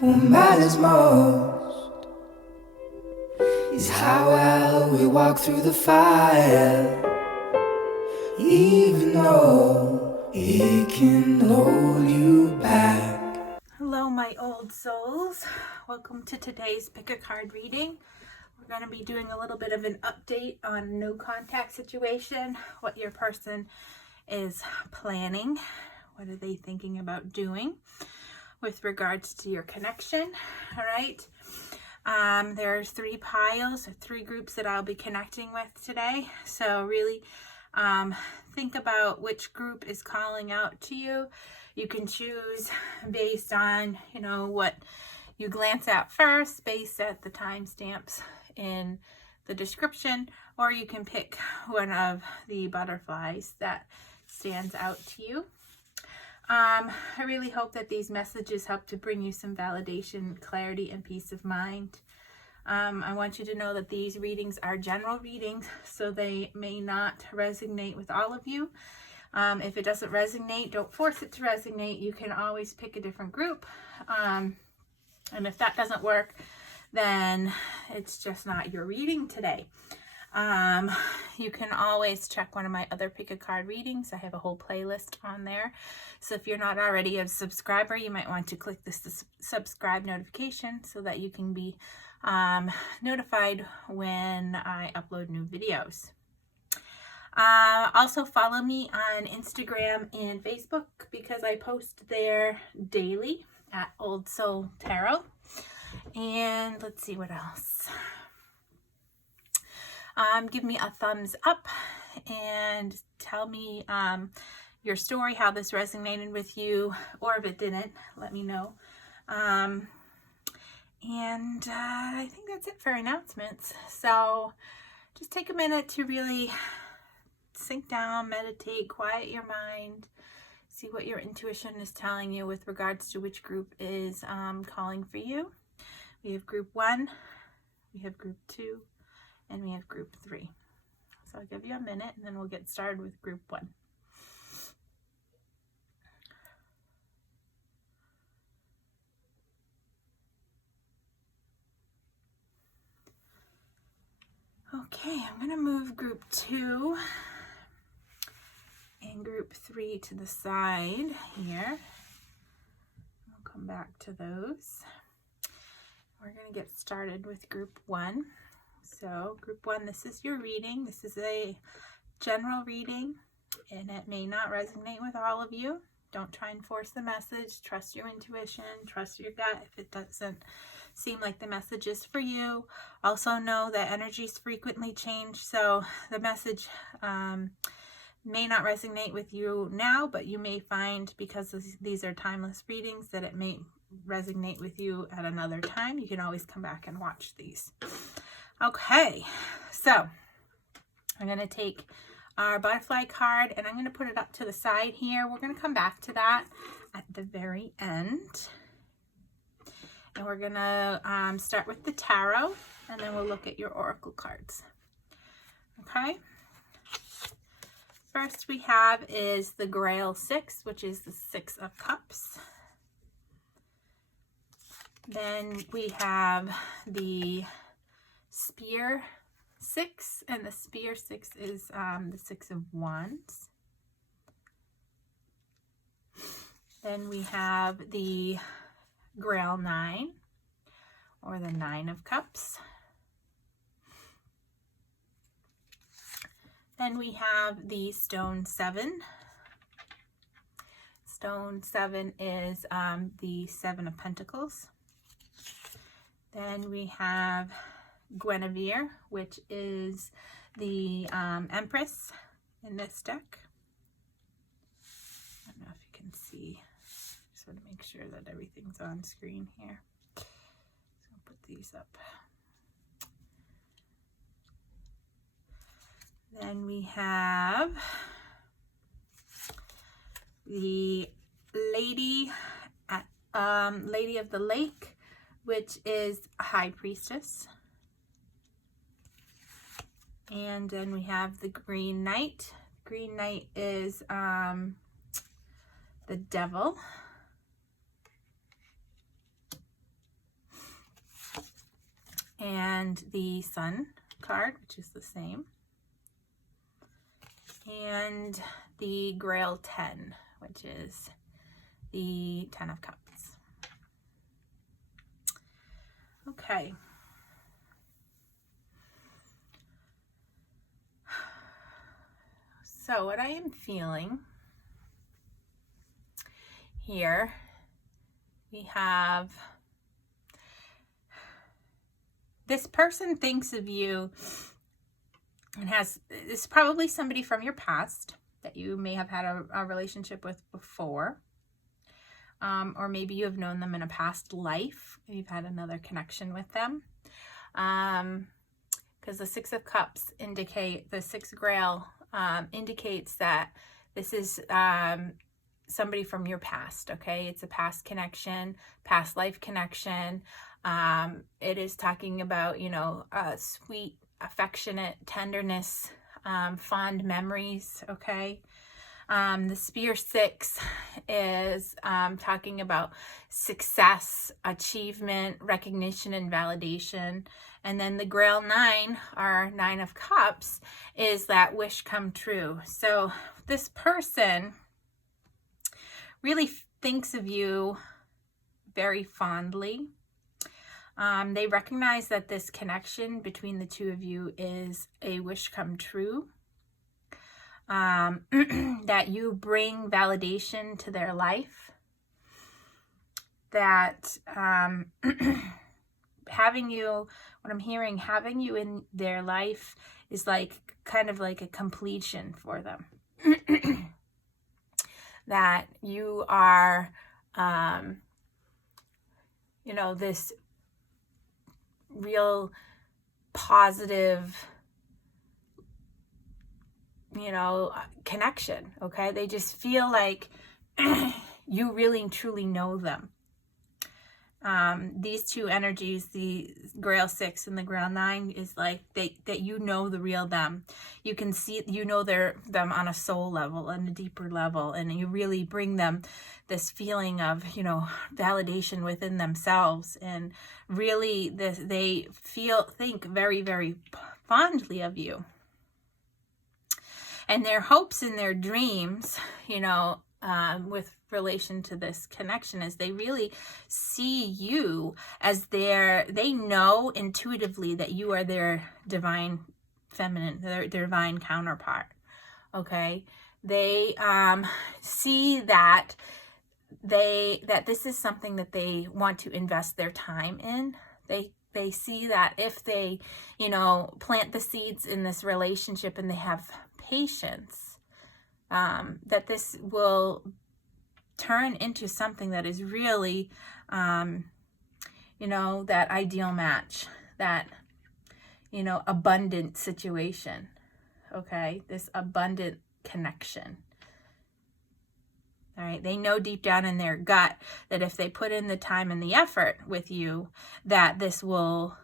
What matters most is how well we walk through the fire, even though it can hold you back. Hello, my old souls. Welcome to today's pick a card reading. We're going to be doing a little bit of an update on no contact situation, what your person is planning, what are they thinking about doing with regards to your connection. All right. There's three piles or three groups that I'll be connecting with today. So really think about which group is calling out to you. You can choose based on, what you glance at first, based at the timestamps in the description, or you can pick one of the butterflies that stands out to you. I really hope that these messages help to bring you some validation, clarity, and peace of mind. I want you to know that these readings are general readings, so they may not resonate with all of you. If it doesn't resonate, don't force it to resonate. You can always pick a different group. And if that doesn't work, then it's just not your reading today. You can always check one of my other pick a card readings. I have a whole playlist on there. So if you're not already a subscriber, you might want to click this subscribe notification so that you can be notified when I upload new videos. Also follow me on Instagram and Facebook because I post there daily at Old Soul Tarot. And let's see what else. Give me a thumbs up and tell me your story, how this resonated with you, or if it didn't, let me know. And I think that's it for announcements. So just take a minute to really sink down, meditate, quiet your mind, see what your intuition is telling you with regards to which group is calling for you. We have group 1, we have group 2, and we have group 3. So I'll give you a minute and then we'll get started with group 1. Okay, I'm going to move group 2 and group 3 to the side here. We'll come back to those. We're going to get started with group 1. So group 1, this is your reading. This is a general reading and it may not resonate with all of you. Don't try and force the message. Trust your intuition. Trust your gut if it doesn't seem like the message is for you. Also know that energies frequently change. So the message may not resonate with you now, but you may find, because these are timeless readings, that it may resonate with you at another time. You can always come back and watch these. Okay, so I'm going to take our butterfly card and I'm going to put it up to the side here. We're going to come back to that at the very end. And we're going to start with the tarot and then we'll look at your oracle cards. Okay. First we have is the Grail 6, which is the 6 of Cups. Then we have the Spear 6, and the Spear 6 is the 6 of Wands. Then we have the Grail 9, or the 9 of Cups. Then we have the Stone 7. Stone 7 is the 7 of Pentacles. Then we have Guinevere, which is the Empress in this deck. I don't know if you can see. Just want to make sure that everything's on screen here. So I'll put these up. Then we have the Lady of the Lake, which is a High Priestess. And then we have the Green Knight. Green Knight is the Devil. and the Sun card, which is the same, and the Grail 10, which is the 10 of Cups. Okay. So what I am feeling here, we have this person thinks of you and it's probably somebody from your past that you may have had a relationship with before. Or maybe you have known them in a past life. You've had another connection with them. Because the Six of Cups the Six Grail indicates that this is somebody from your past, okay? It's a past connection, past life connection. It is talking about, sweet, affectionate tenderness, fond memories, okay? The Spear 6 is talking about success, achievement, recognition, and validation. And then the Grail 9, our 9 of Cups, is that wish come true. So this person really thinks of you very fondly. They recognize that this connection between the two of you is a wish come true. That you bring validation to their life, that having you in their life is kind of like a completion for them. That you are, this real positive, connection, okay? They just feel like you really and truly know them. These two energies, the Grail 6 and the Grail 9, is like that you know the real them. You can see, them on a soul level and a deeper level, and you really bring them this feeling of, validation within themselves, and really they think very, very fondly of you. And their hopes and their dreams, with relation to this connection, is they really see you as they know intuitively that you are their divine feminine, their divine counterpart. Okay? They see that this is something that they want to invest their time in. They see that if they, plant the seeds in this relationship and they have patience, that this will turn into something that is really, that ideal match, that, abundant situation, okay? This abundant connection. All right, they know deep down in their gut that if they put in the time and the effort with you, that this will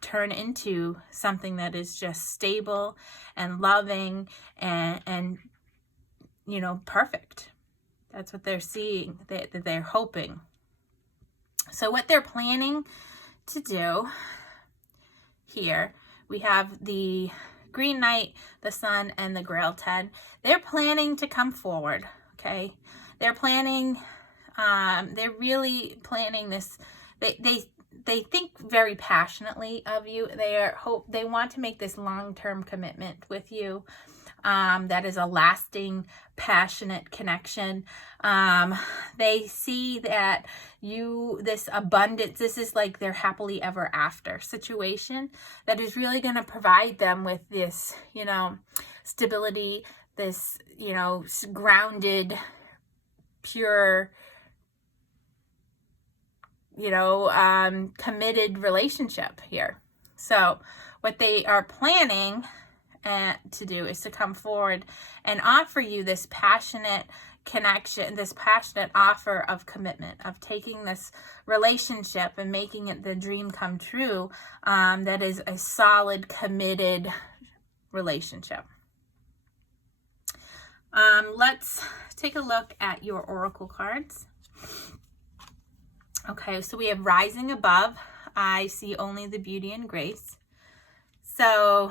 turn into something that is just stable and loving and perfect. That's what they're seeing, that they're hoping. So what they're planning to do here, we have the Green Knight, the Sun, and the Grail 10. They're planning to come forward, okay? They're planning, they're really planning this. They think very passionately of you. They want to make this long-term commitment with you. That is a lasting, passionate connection. They see that this abundance, this is like their happily ever after situation that is really going to provide them with this, stability, this, grounded, pure, committed relationship here. So what they are planning to do is to come forward and offer you this passionate connection, this passionate offer of commitment, of taking this relationship and making it the dream come true, that is a solid, committed relationship. Let's take a look at your oracle cards. Okay, so we have Rising Above. I see only the beauty and grace. So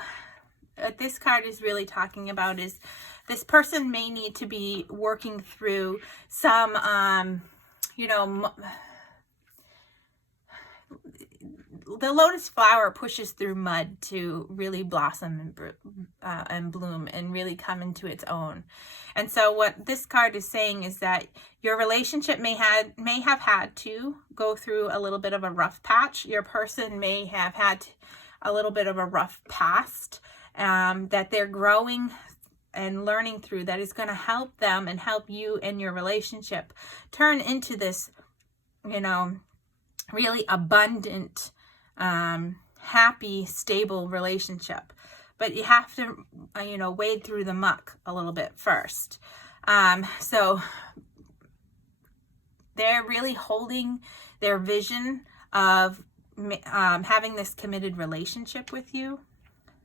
what this card is really talking about is this person may need to be working through some, the lotus flower pushes through mud to really blossom and bloom and really come into its own. And so what this card is saying is that your relationship may have had to go through a little bit of a rough patch. Your person may have had a little bit of a rough past that they're growing and learning through, that is going to help them and help you and your relationship turn into this, really abundant, happy, stable relationship. But you have to, wade through the muck a little bit first. So they're really holding their vision of having this committed relationship with you.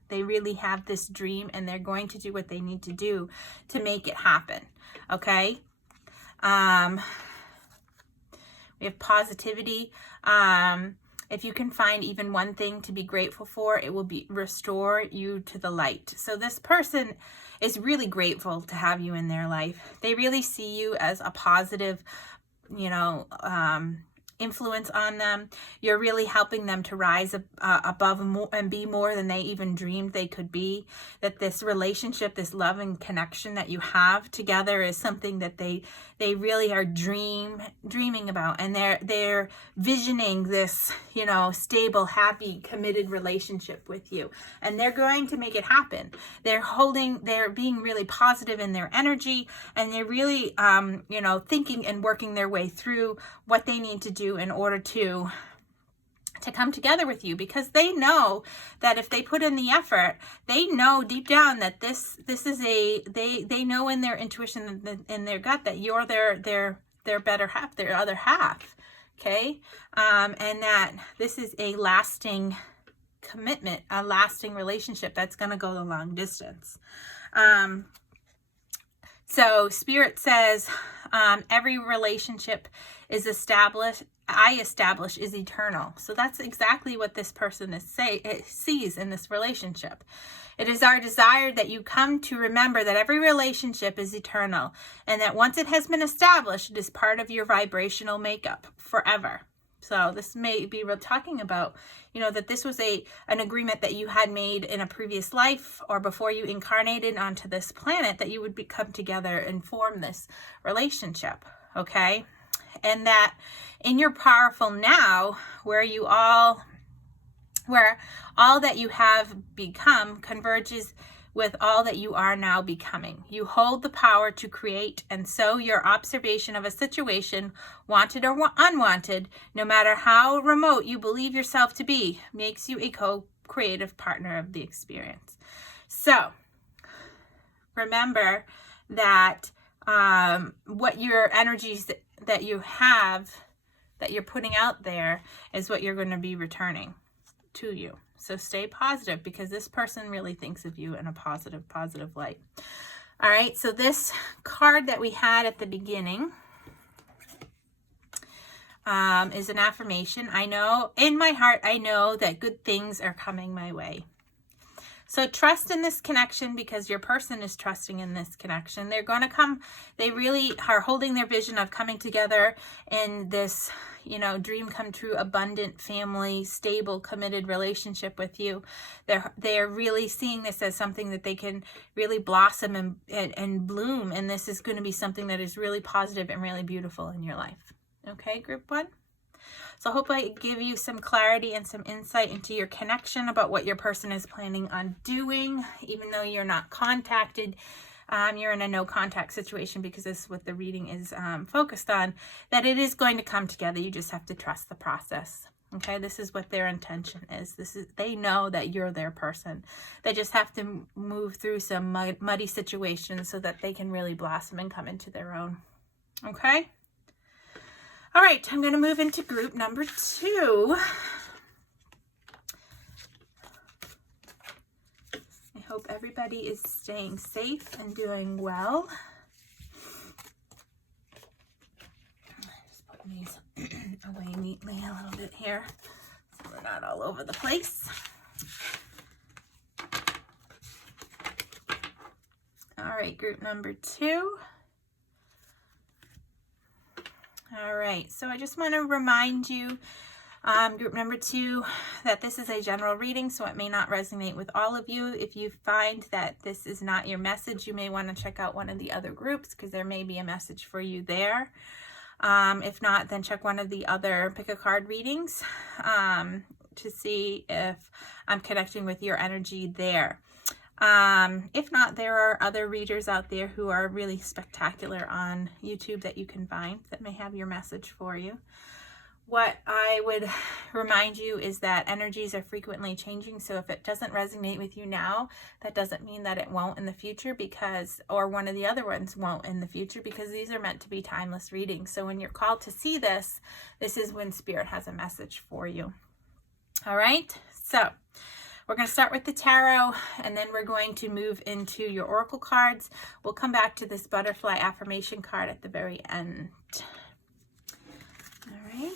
They really have this dream, and they're going to do what they need to do to make it happen. Okay? We have positivity. If you can find even one thing to be grateful for, it will restore you to the light. So this person is really grateful to have you in their life. They really see you as a positive, influence on them. You're really helping them to rise above and be more than they even dreamed they could be. That this relationship, this love and connection that you have together is something that they really are dreaming about, and they're visioning this, stable, happy, committed relationship with you, and they're going to make it happen. They're being really positive in their energy, and they're really thinking and working their way through what they need to do in order to come together with you, because they know that if they put in the effort, they know deep down that this is they know in their intuition, in their gut, that you're their better half, their other half. Okay. And that this is a lasting commitment, a lasting relationship that's going to go the long distance. So Spirit says, every relationship is established is eternal. So that's exactly what this person sees in this relationship. It is our desire that you come to remember that every relationship is eternal, and that once it has been established, it is part of your vibrational makeup forever. So this may be talking about, that this was an agreement that you had made in a previous life, or before you incarnated onto this planet, that you would come together and form this relationship. Okay. And that in your powerful now, where all that you have become converges with all that you are now becoming. You hold the power to create, and so your observation of a situation, wanted or unwanted, no matter how remote you believe yourself to be, makes you a co-creative partner of the experience. So remember that what your energies that you have, that you're putting out there, is what you're going to be returning to you. So stay positive, because this person really thinks of you in a positive light. All right, so this card that we had at the beginning is an affirmation. I know, in my heart, I know that good things are coming my way. So trust in this connection, because your person is trusting in this connection. They're going to come. They really are holding their vision of coming together in this, dream come true, abundant family, stable, committed relationship with you. They're really seeing this as something that they can really blossom and bloom. And this is going to be something that is really positive and really beautiful in your life. Okay, group 1. So I hope I give you some clarity and some insight into your connection about what your person is planning on doing. Even though you're not contacted, you're in a no contact situation, because this is what the reading is focused on, that it is going to come together. You just have to trust the process. Okay, this is what their intention is. They know that you're their person. They just have to move through some muddy situations so that they can really blossom and come into their own. Okay? All right, I'm going to move into group number 2. I hope everybody is staying safe and doing well. Just put these away neatly a little bit here. So not all over the place. All right, group number 2. All right, so I just want to remind you, group number 2, that this is a general reading, so it may not resonate with all of you. If you find that this is not your message, you may want to check out one of the other groups because there may be a message for you there. If not, then check one of the other pick a card readings to see if I'm connecting with your energy there. If not, there are other readers out there who are really spectacular on YouTube that you can find that may have your message for you. What I would remind you is that energies are frequently changing. So if it doesn't resonate with you now, that doesn't mean that it won't in the future, or one of the other ones won't in the future, because these are meant to be timeless readings. So when you're called to see this, this is when Spirit has a message for you. All right. So we're going to start with the tarot, and then we're going to move into your oracle cards. We'll come back to this butterfly affirmation card at the very end. All right.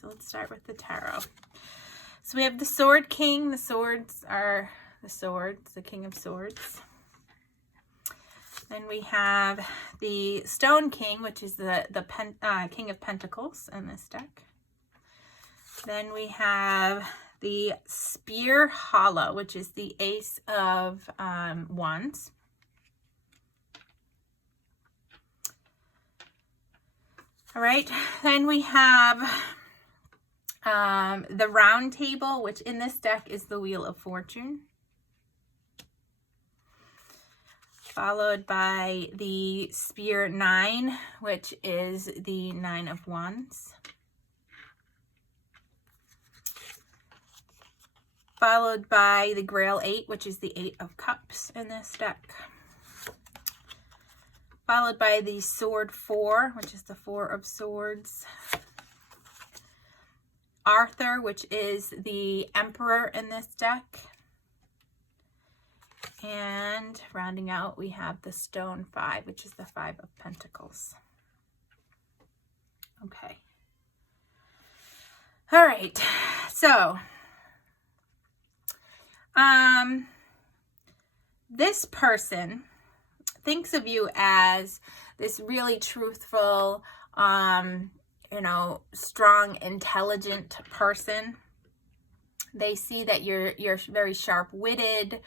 So let's start with the tarot. So we have the Sword King. The swords are the swords, the King of Swords. Then we have the Stone King, which is the King of Pentacles in this deck. Then we have the Spear Hollow, which is the Ace of Wands. All right, then we have the Round Table, which in this deck is the Wheel of Fortune. Followed by the Spear 9, which is the Nine of Wands. Followed by the Grail 8, which is the 8 of Cups in this deck. Followed by the Sword 4, which is the 4 of Swords. Arthur, which is the Emperor in this deck. And rounding out, we have the Stone 5, which is the 5 of Pentacles. Okay. All right. So, this person thinks of you as this really truthful, strong, intelligent person. They see that you're very sharp-witted,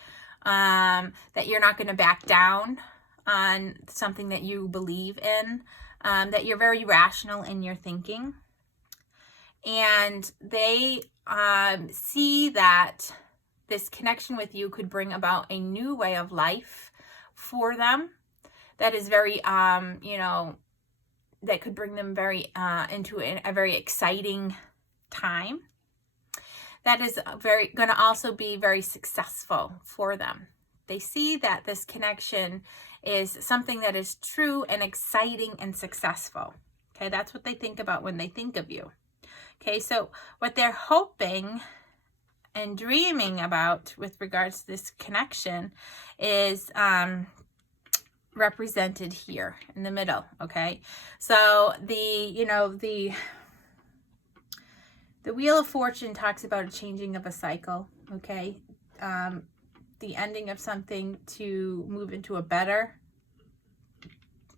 that you're not going to back down on something that you believe in, that you're very rational in your thinking. And they see that this connection with you could bring about a new way of life for them that is very, that could bring them very into a very exciting time. That is going to also be very successful for them. They see that this connection is something that is true and exciting and successful. Okay, that's what they think about when they think of you. Okay, so what they're hoping and dreaming about with regards to this connection is represented here in the middle. Okay, so the Wheel of Fortune talks about a changing of a cycle. Okay, the ending of something to move into a better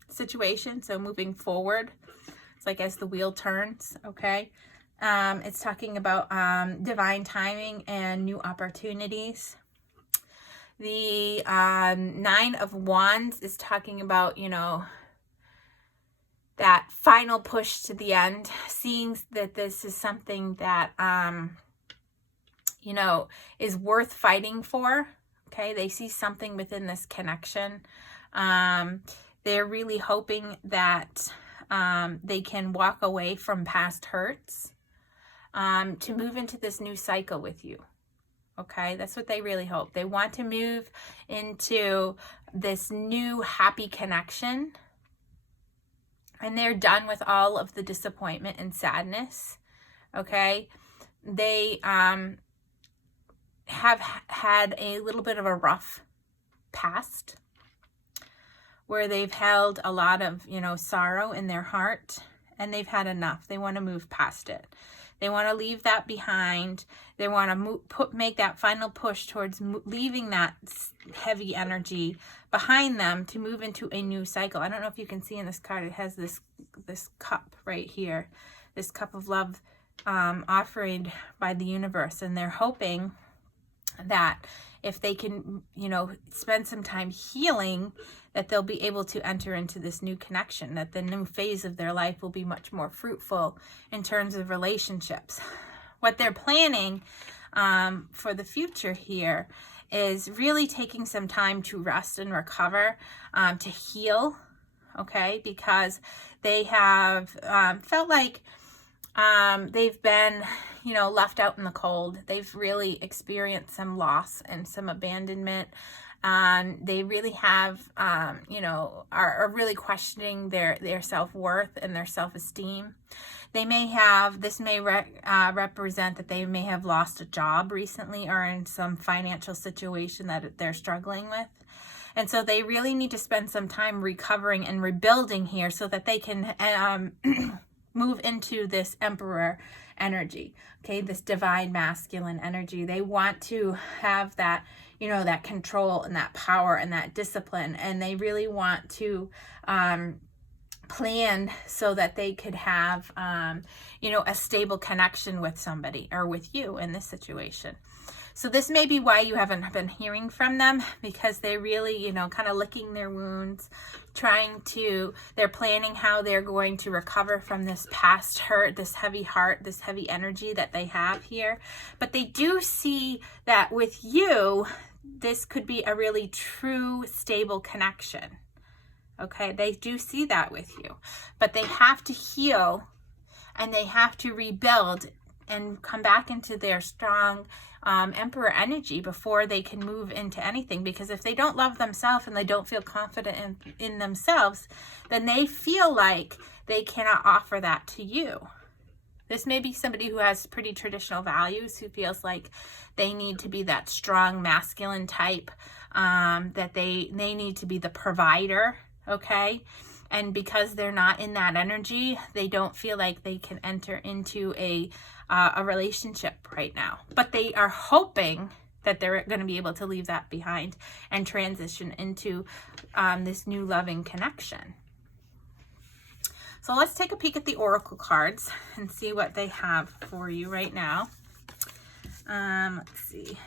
situation. So moving forward, it's like as the wheel turns. Okay. It's talking about divine timing and new opportunities. The Nine of Wands is talking about, that final push to the end, seeing that this is something that, is worth fighting for. Okay, they see something within this connection. They're really hoping that they can walk away from past hurts. To move into this new cycle with you. Okay, that's what they really hope. They want to move into this new happy connection. And they're done with all of the disappointment and sadness. Okay, they have had a little bit of a rough past where they've held a lot of, sorrow in their heart. and they've had enough. They want to move past it. They want to leave that behind. They want to make that final push towards leaving that heavy energy behind them to move into a new cycle. I don't know if you can see in this card, it has this cup right here, this cup of love offered by the universe. And they're hoping that if they can, spend some time healing, that they'll be able to enter into this new connection, that the new phase of their life will be much more fruitful in terms of relationships. What they're planning for the future here is really taking some time to rest and recover, to heal, okay? Because they have felt like they've been, left out in the cold. They've really experienced some loss and some abandonment. They really have, are really questioning their self-worth and their self-esteem. This may represent that they may have lost a job recently or in some financial situation that they're struggling with. And so they really need to spend some time recovering and rebuilding here so that they can move into this emperor energy, okay, this divine masculine energy. They want to have that, that control and that power and that discipline, and they really want to plan so that they could have, a stable connection with somebody or with you in this situation. So this may be why you haven't been hearing from them, because they really, kind of licking their wounds, they're planning how they're going to recover from this past hurt, this heavy heart, this heavy energy that they have here. But they do see that with you, this could be a really true, stable connection. Okay, they do see that with you, but they have to heal and they have to rebuild and come back into their strong emperor energy before they can move into anything. Because if they don't love themselves and they don't feel confident in themselves, then they feel like they cannot offer that to you. This may be somebody who has pretty traditional values, who feels like they need to be that strong masculine type, that they need to be the provider, okay? And because they're not in that energy, they don't feel like they can enter into a relationship right now. But they are hoping that they're going to be able to leave that behind and transition into this new loving connection. So let's take a peek at the oracle cards and see what they have for you right now. Let's see.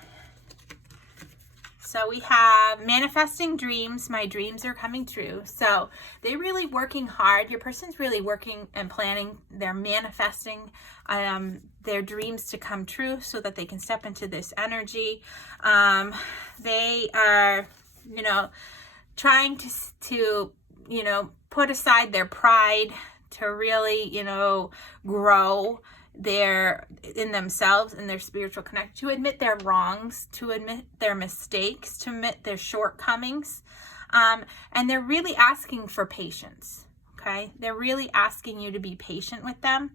So we have manifesting dreams. My dreams are coming true. So they're really working hard. Your person's really working and planning. They're manifesting their dreams to come true so that they can step into this energy. They are, trying to put aside their pride to really, grow in themselves and their spiritual connection, to admit their wrongs, to admit their mistakes, to admit their shortcomings. And they're really asking for patience. Okay. They're really asking you to be patient with them.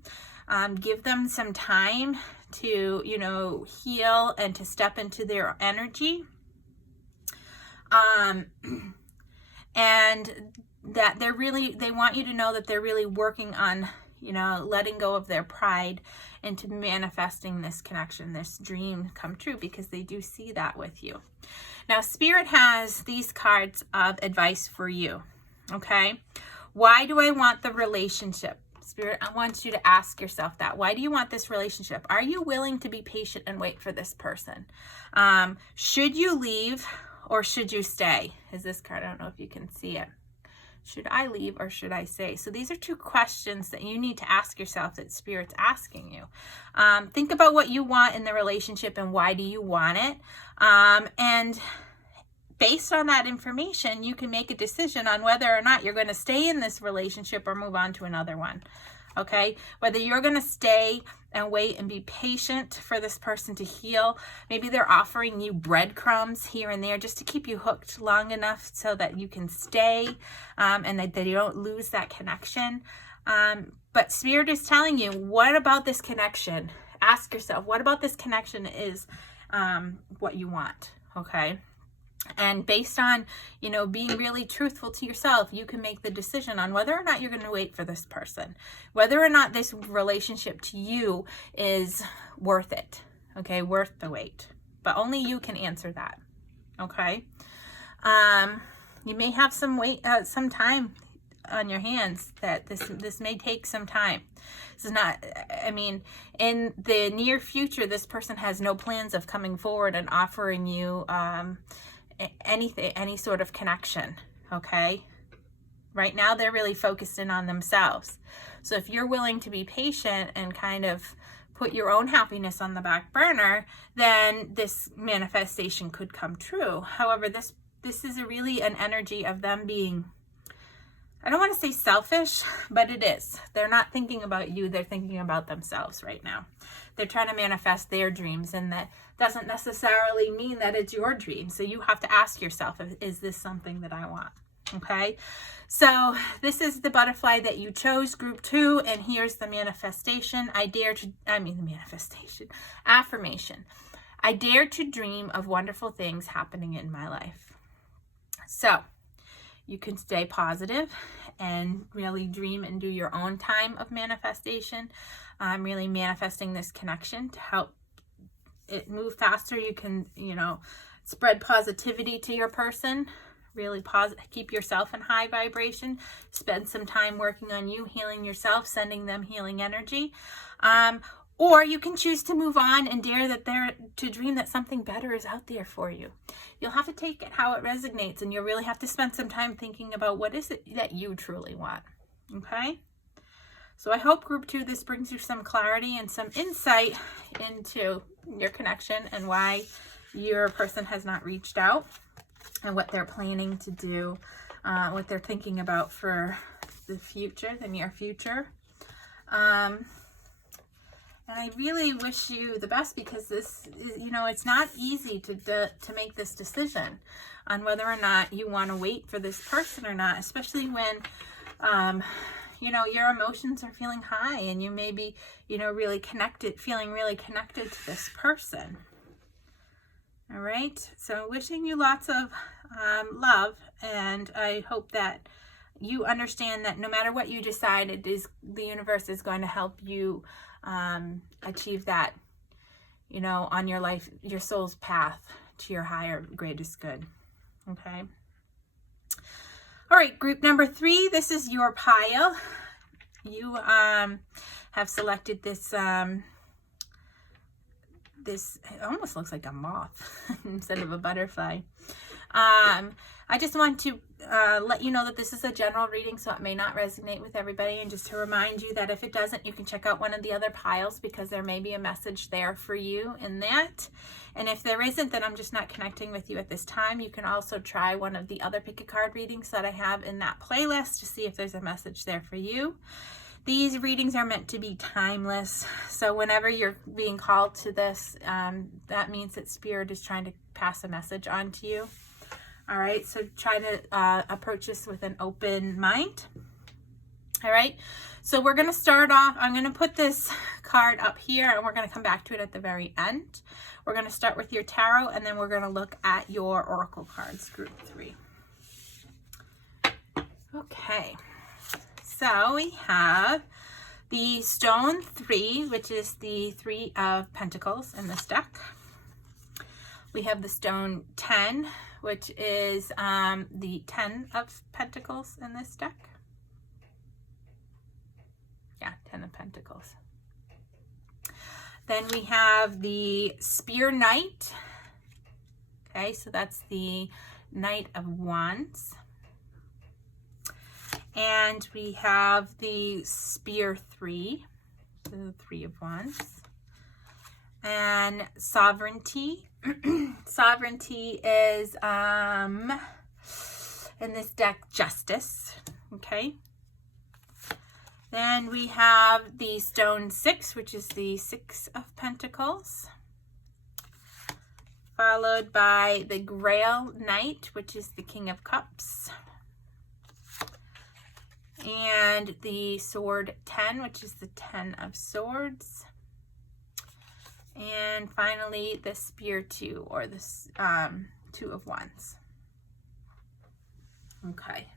Give them some time to, heal and to step into their energy. And that they want you to know that they're really working on, letting go of their pride into manifesting this connection, this dream come true, because they do see that with you. Now, Spirit has these cards of advice for you, okay? Why do I want the relationship? Spirit, I want you to ask yourself that. Why do you want this relationship? Are you willing to be patient and wait for this person? Should you leave or should you stay? Is this card? I don't know if you can see it. Should I leave or should I stay? So these are two questions that you need to ask yourself, that Spirit's asking you. Think about what you want in the relationship and why do you want it. And based on that information, you can make a decision on whether or not you're going to stay in this relationship or move on to another one. Okay, whether you're going to stay and wait and be patient for this person to heal. Maybe they're offering you breadcrumbs here and there just to keep you hooked long enough so that you can stay and that you don't lose that connection. But Spirit is telling you, what about this connection? Ask yourself, what about this connection is what you want? Okay. And based on, being really truthful to yourself, you can make the decision on whether or not you're going to wait for this person, whether or not this relationship to you is worth it. Okay, worth the wait. But only you can answer that. Okay. You may have some time on your hands that this may take some time. This is not, in the near future, this person has no plans of coming forward and offering you any sort of connection. Okay. Right now, they're really focused in on themselves. So if you're willing to be patient and kind of put your own happiness on the back burner, then this manifestation could come true. However, this is really an energy of them being, I don't want to say selfish, but it is. They're not thinking about you. They're thinking about themselves right now. They're trying to manifest their dreams, and that doesn't necessarily mean that it's your dream. So you have to ask yourself, is this something that I want? Okay. So this is the butterfly that you chose, group 2, and here's the manifestation. Affirmation. I dare to dream of wonderful things happening in my life. So you can stay positive and really dream and do your own time of manifestation. Really manifesting this connection to help it move faster. You can, spread positivity to your person. Really keep yourself in high vibration. Spend some time working on you, healing yourself, sending them healing energy. Or you can choose to move on and dare to dream that something better is out there for you. You'll have to take it how it resonates, and you'll really have to spend some time thinking about what is it that you truly want. Okay? So I hope group 2, this brings you some clarity and some insight into your connection and why your person has not reached out and what they're planning to do, what they're thinking about for the future, the near future. And I really wish you the best, because this is, it's not easy to make this decision on whether or not you want to wait for this person or not, especially when, your emotions are feeling high and you may be, feeling really connected to this person. All right. So wishing you lots of love, and I hope that you understand that no matter what you decide, the universe is going to help you achieve that, on your soul's path to your higher, greatest good. Okay. All right, group number 3, this is your pile. You have selected this, this, it almost looks like a moth instead of a butterfly. I just want to let you know that this is a general reading, so it may not resonate with everybody. And just to remind you that if it doesn't, you can check out one of the other piles, because there may be a message there for you in that. And if there isn't, then I'm just not connecting with you at this time. You can also try one of the other pick a card readings that I have in that playlist to see if there's a message there for you. These readings are meant to be timeless. So whenever you're being called to this, that means that Spirit is trying to pass a message on to you. All right, so try to approach this with an open mind. All right, so we're going to start off. I'm going to put this card up here, and we're going to come back to it at the very end. We're going to start with your tarot, and then we're going to look at your oracle cards, group 3. Okay, so we have the stone 3, which is the 3 of Pentacles in this deck. We have the stone 10, which is the 10 of Pentacles in this deck. Yeah, 10 of Pentacles. Then we have the Spear Knight. Okay, so that's the Knight of Wands. And we have the Spear 3, the 3 of Wands. And Sovereignty. Sovereignty is in this deck Justice. Okay. Then we have the stone 6, which is the 6 of Pentacles, followed by the Grail Knight, which is the King of Cups, and the Sword 10, which is the 10 of Swords. And finally, the Spear 2, or the Two of Wands. Okay.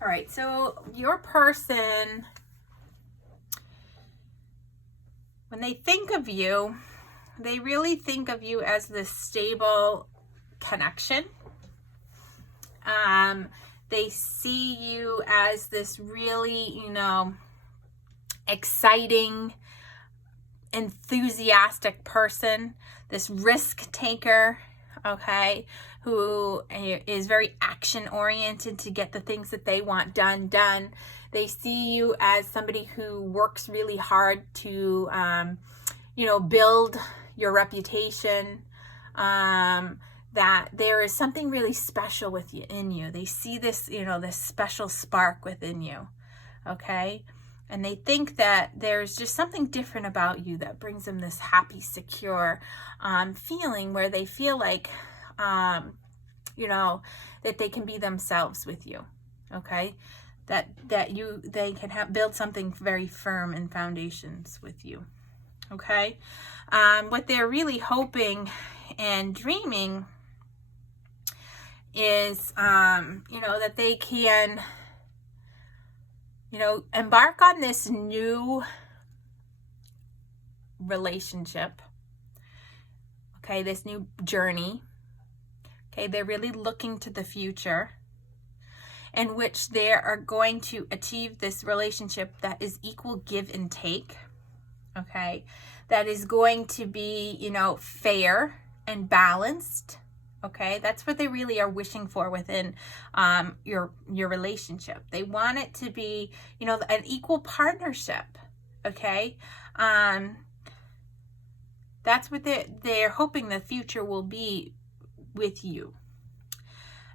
All right, so your person, when they think of you, they really think of you as this stable connection. They see you as this really, exciting, enthusiastic person, this risk taker, okay, who is very action oriented to get the things that they want done. They see you as somebody who works really hard to, build your reputation, that there is something really special in you. They see this, this special spark within you, okay? And they think that there's just something different about you that brings them this happy, secure feeling where they feel like, that they can be themselves with you, okay? That they can build something very firm and foundations with you, okay? What they're really hoping and dreaming is, that they can, embark on this new relationship, okay, this new journey, okay, they're really looking to the future in which they are going to achieve this relationship that is equal give and take, okay, that is going to be, fair and balanced, okay, that's what they really are wishing for within your relationship. They want it to be, an equal partnership, okay, that's what they're hoping the future will be with you.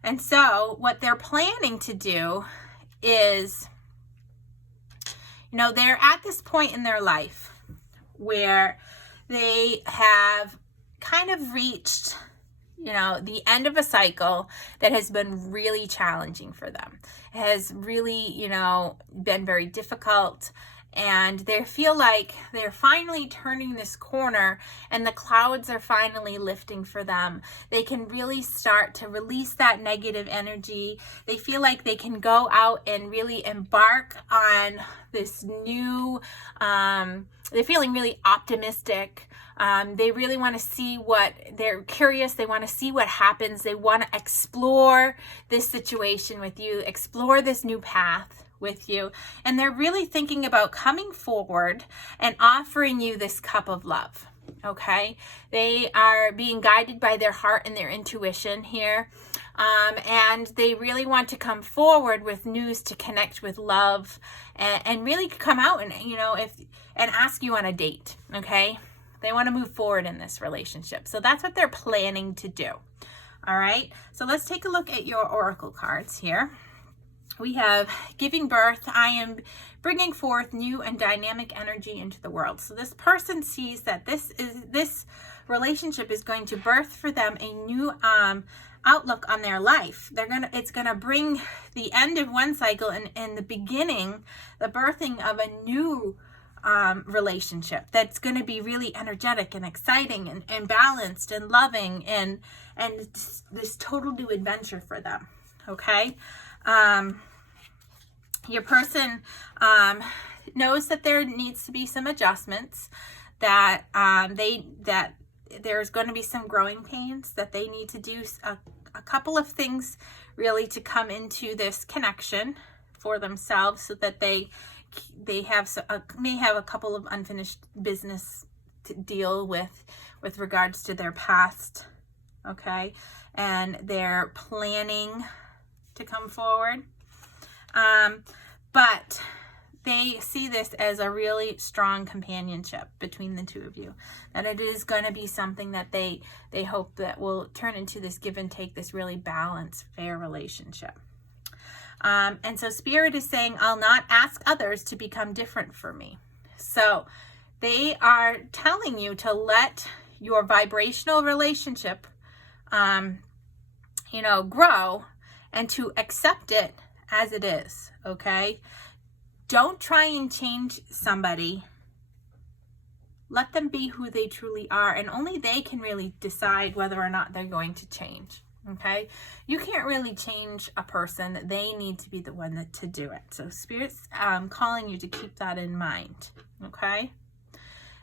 And so what they're planning to do is, they're at this point in their life where they have kind of reached, the end of a cycle that has been really challenging for them. It has really, been very difficult. And they feel like they're finally turning this corner and the clouds are finally lifting for them. They can really start to release that negative energy. They feel like they can go out and really embark on this new, they're feeling really optimistic. They really want to see they're curious. They want to see what happens. They want to explore this situation with you, explore this new path with you, and they're really thinking about coming forward and offering you this cup of love, okay? They are being guided by their heart and their intuition here, and they really want to come forward with news to connect with love and really come out and, and ask you on a date, okay? They want to move forward in this relationship. So that's what they're planning to do, all right? So let's take a look at your oracle cards here. We have giving birth. I am bringing forth new and dynamic energy into the world. So this person sees that this relationship is going to birth for them a new outlook on their life. It's gonna bring the end of one cycle and the beginning, the birthing of a new relationship that's going to be really energetic and exciting and balanced and loving and this total new adventure for them. Okay. Your person knows that there needs to be some adjustments, that there's going to be some growing pains, that they need to do a couple of things really to come into this connection for themselves, so that they may have a couple of unfinished business to deal with regards to their past, okay, and they're planning to come forward. But they see this as a really strong companionship between the two of you, that it is going to be something that they hope that will turn into this give and take, this really balanced, fair relationship. And so Spirit is saying, I'll not ask others to become different for me. So they are telling you to let your vibrational relationship, grow, and to accept it as it is, okay? Don't try and change somebody Let them be who they truly are, and only they can really decide whether or not they're going to change. Okay, you can't really change a person. They need to be the one to do it. So Spirit's calling you to keep that in mind. Okay,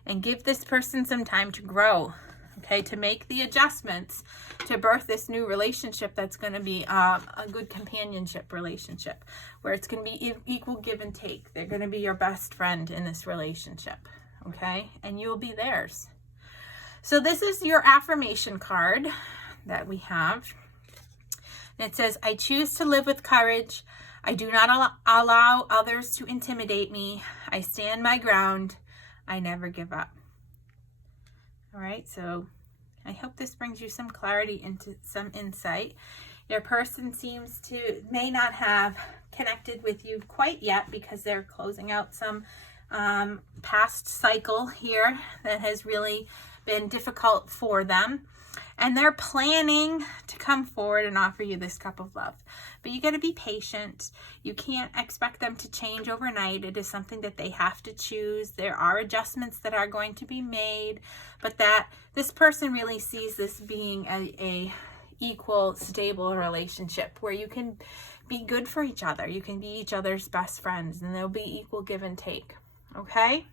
and give this person some time to grow. Okay, to make the adjustments to birth this new relationship that's going to be a good companionship relationship, where it's going to be equal give and take. They're going to be your best friend in this relationship. Okay, and you'll be theirs. So this is your affirmation card that we have. And it says, I choose to live with courage. I do not allow others to intimidate me. I stand my ground. I never give up. All right, so I hope this brings you some clarity into some insight. Your person may not have connected with you quite yet because they're closing out some past cycle here that has really been difficult for them. And they're planning to come forward and offer you this cup of love. But you got to be patient. You can't expect them to change overnight. It is something that they have to choose. There are adjustments that are going to be made, but that this person really sees this being a equal, stable relationship where you can be good for each other. You can be each other's best friends, and there'll be equal give and take. Okay?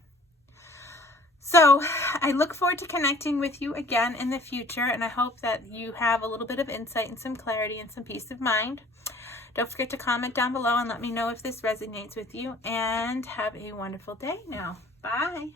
So I look forward to connecting with you again in the future, and I hope that you have a little bit of insight and some clarity and some peace of mind. Don't forget to comment down below and let me know if this resonates with you, and have a wonderful day now. Bye.